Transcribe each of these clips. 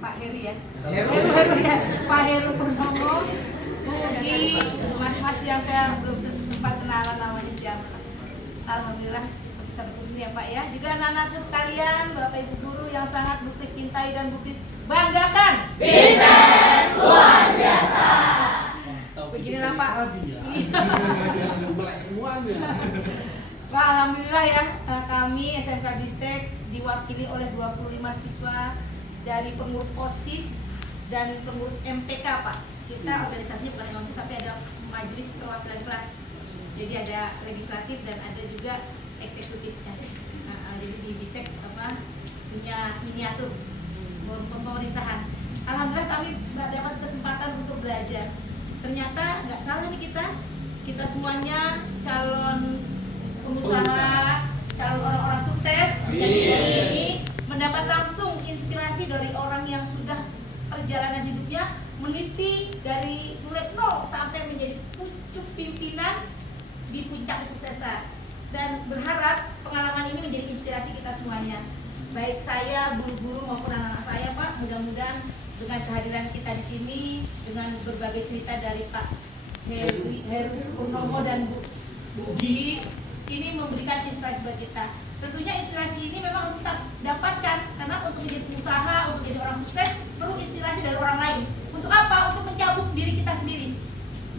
Pak Heru ya. Heru ya. Pak Heru Purnomo. Mugi mas-mas yang saya belum sempat kenalan namanya siapa. Alhamdulillah bisa bertemu ya Pak ya. Juga anak-anakku sekalian, Bapak Ibu guru yang sangat Buktis cintai dan Buktis banggakan. Bisa luar biasa. Beginilah Pak. Pak, alhamdulillah ya, kami SMK Bistek diwakili oleh 25 siswa dari pengurus OSIS dan pengurus MPK Pak. Kita organisasinya bukan OSIS tapi ada majelis perwakilan kelas. Jadi ada legislatif dan ada juga eksekutifnya. Jadi di Bistek punya miniatur pemerintahan. Alhamdulillah kami dapat kesempatan untuk belajar. Ternyata nggak salah nih kita semuanya calon pengusaha, calon orang-orang sukses. Jadi ini mendapat langsung inspirasi dari orang yang sudah perjalanan hidupnya meniti dari mulai nol sampai menjadi pucuk pimpinan di puncak kesuksesan. Dan berharap pengalaman ini menjadi inspirasi kita semuanya. Baik saya, guru-guru maupun anak-anak saya Pak, mudah-mudahan dengan kehadiran kita di sini, dengan berbagai cerita dari Pak Heru Purnomo dan Bu Budi, ini memberikan inspirasi buat kita. Tentunya inspirasi ini memang harus kita dapatkan, karena untuk menjadi pengusaha, untuk menjadi orang sukses, perlu inspirasi dari orang lain. Untuk apa? Untuk mencabut diri kita sendiri.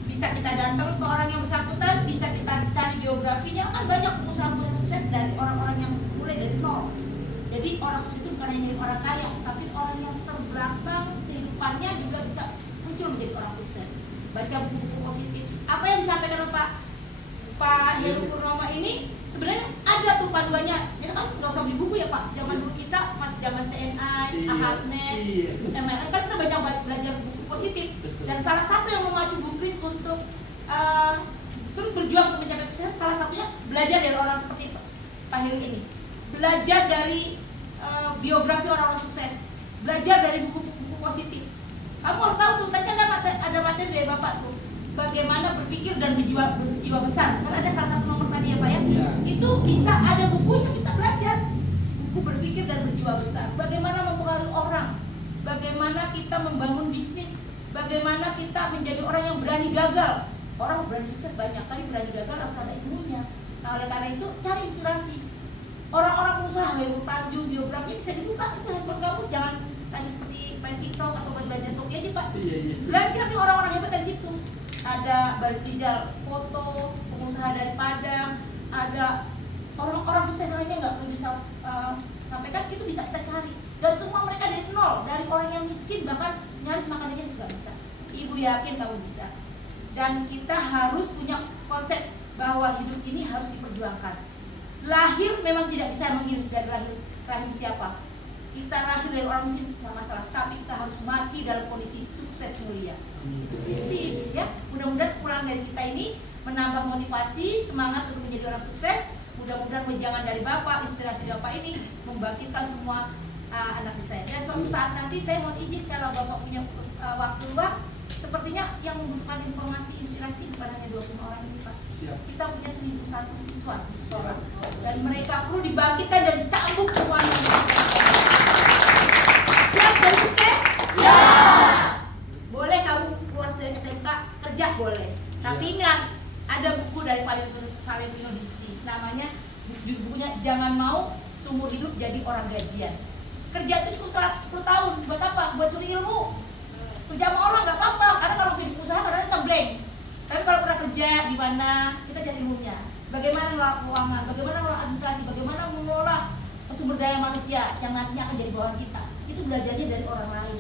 Bisa kita datang ke orang yang bersangkutan, bisa kita cari biografinya, kan banyak pengusaha-pengusaha sukses dari orang-orang yang mulai dari nol. Jadi orang sukses itu bukan hanya jadi orang kaya, tapi orang yang terbelakang kehidupannya juga bisa muncul menjadi orang sukses. Baca buku-buku positif. Apa yang disampaikan oleh Pak Heru Purnomo ini sebenarnya ada tuh panduannya. Itu kan nggak usah beli buku ya Pak. Zaman dulu kita masih zaman CNI, Ahatnes, MLM kan kita banyak belajar buku positif. Dan salah satu yang memacu Bu Kris untuk terus berjuang untuk mencapai kesuksesan, salah satunya belajar dari orang seperti Pak Heru ini. Belajar dari biografi orang-orang sukses, belajar dari buku-buku positif. Kamu harus tahu tuh, tadi kan ada materi dari Bapak tuh, bagaimana berpikir dan berjiwa besar. Kan ada salah satu nomor tadi ya Pak ya. Itu bisa ada bukunya, kita belajar buku berpikir dan berjiwa besar. Bagaimana mempengaruhi orang, bagaimana kita membangun bisnis, bagaimana kita menjadi orang yang berani gagal. Orang berani sukses banyak, tapi berani gagal harus ada ilmunya. Nah oleh karena itu cari inspirasi. Orang-orang pengusaha yang Tanjung, biografi bisa dibuka, itu handphone kamu, jangan tadi seperti main TikTok atau main belanja Shopee aja Pak. Belajar nih orang-orang hebat dari situ. Ada Baris Rijal, foto pengusaha dari Padang, ada orang-orang sukses lainnya nggak perlu disampaikan, itu bisa kita cari. Dan semua mereka dari nol, dari orang yang miskin bahkan nyaris makanannya juga bisa. Ibu yakin kamu bisa. Dan kita harus punya konsep bahwa hidup ini harus diperjuangkan. Lahir memang tidak bisa mengirim dari rahim siapa. Kita lahir dari orang miskin nggak masalah, tapi kita harus mati dalam kondisi sukses mulia. Jadi ya, mudah-mudahan pulang dari kita ini menambah motivasi, semangat untuk menjadi orang sukses. Mudah-mudahan wejangan dari Bapak, inspirasi Bapak ini membangkitkan semua anak saya. Dan suatu saat nanti saya mau izin kalau Bapak punya waktu luang, sepertinya yang membutuhkan informasi inspirasi bukan hanya 20 orang ini Pak. Kita punya 1.001 siswa di sekolah dan mereka perlu dibangkitkan dan dicambuk semuanya. Siap dan sukses? Siap. Boleh kamu keluar dari SMK kerja boleh. Tapi ingat, ada buku dari Valentino Disti, namanya bukunya Jangan Mau Seumur Hidup Jadi Orang Gajian. Kerja itu cukup 10 tahun, buat apa? Buat curi ilmu. Kerja sama orang nggak apa-apa, karena kalau jadi pengusaha kadang kita blank. Tapi kalau pernah kerja di mana, kita cari ilmunya. Bagaimana mengelola keuangan, bagaimana mengelola administrasi, bagaimana mengelola sumber daya manusia yang nantinya akan jadi bawahan kita. Itu belajarnya dari orang lain.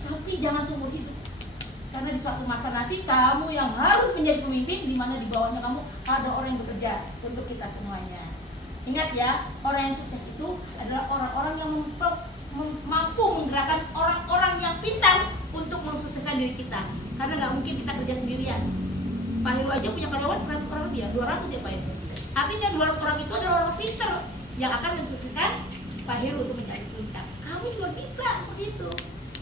Tapi jangan seumur hidup. Karena di suatu masa nanti kamu yang harus menjadi pemimpin, di mana di bawahnya kamu ada orang yang bekerja untuk kita semuanya. Ingat ya, orang yang sukses itu adalah orang-orang yang mampu menggerakkan orang-orang yang pintar untuk mensukseskan diri kita. Karena nggak mungkin kita kerja sendirian. Pak Heru aja punya karyawan 100 orang lebih ya, 200 ya Pak Heru. Artinya 200 orang itu adalah orang pintar yang akan mensukseskan Pak Heru untuk mencari puncak. Kamu juga bisa seperti itu.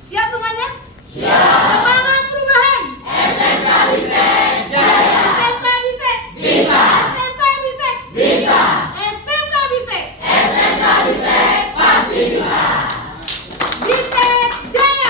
Siap semuanya? Siap. Semangat perubahan. SMK Bistek Jaya. SMK Bistek Bisa. SMK Bistek Bisa. SMK Bistek SMK Bistek pasti bisa. Bistek Jaya.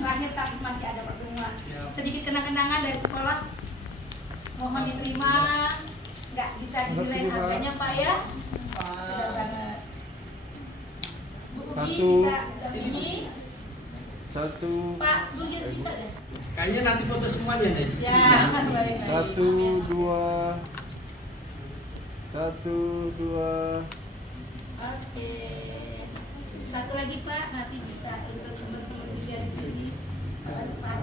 terakhir tapi masih ada pertemuan. Sedikit kenang-kenangan dari sekolah. Mohon diterima. Nggak bisa dinilai harganya Pak ya. Sudah banget. Bu Ugi bisa dampingi. Satu. Pak Bugir bisa deh. Kayaknya nanti foto semuanya deh. Ya, baik. Satu, dua. Satu, dua. Oke. Satu lagi Pak, nanti bisa untuk teman-teman di sini. Pak